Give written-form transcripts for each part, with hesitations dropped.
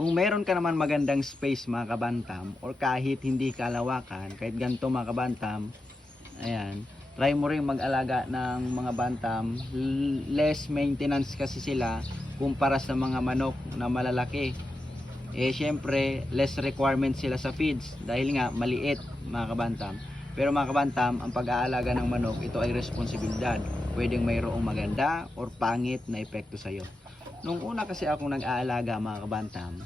Kung meron ka naman magandang space mga kabantam, or kahit hindi kalawakan, kahit ganito mga kabantam, ayan, try mo rin mag-alaga ng mga bantam. Less maintenance kasi sila kumpara sa mga manok na malalaki. Syempre, less requirement sila sa feeds dahil nga maliit mga kabantam. Pero mga kabantam, ang pag-aalaga ng manok, ito ay responsibilidad. Pwedeng mayroong maganda or pangit na epekto sa'yo. Nung una kasi akong nag-aalaga mga kabantam,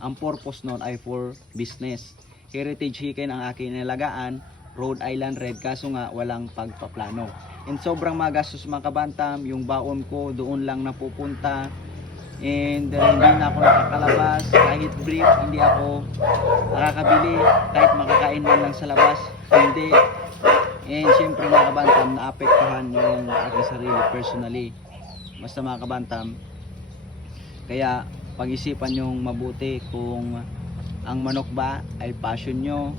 ang purpose noon ay for business. Heritage chicken ang aking nilagaan, Rhode Island Red, kaso nga walang pagpaplano. And sobrang magastos mga kabantam, yung baon ko doon lang napupunta. And hindi na ako nakakalabas, kahit brief, hindi ako nakakabili, kahit makakain man lang sa labas, hindi. And syempre mga kabantam, naapektuhan yung aking sarili personally. Basta mga kabantam, kaya pag-isipan nyong mabuti kung ang manok ba ay passion nyo,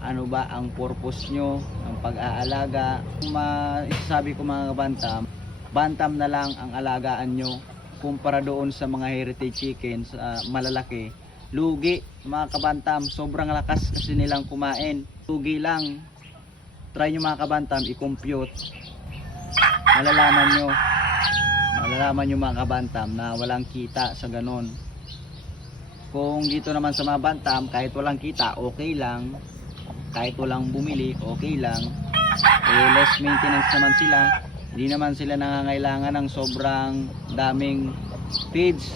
ano ba ang purpose nyo ng pag-aalaga. Isasabi ko mga kabantam, bantam na lang ang alagaan nyo kumpara doon sa mga heritage chickens malalaki. Lugi mga kabantam, sobrang lakas kasi nilang kumain, lugi lang. Try nyo mga kabantam i-compute, malalaman nyo mga kabantam na walang kita sa ganon. Kung dito naman sa mga bantam, kahit walang kita okay lang, kahit walang bumili okay lang, less maintenance naman sila. Hindi naman sila nangangailangan ng sobrang daming feeds.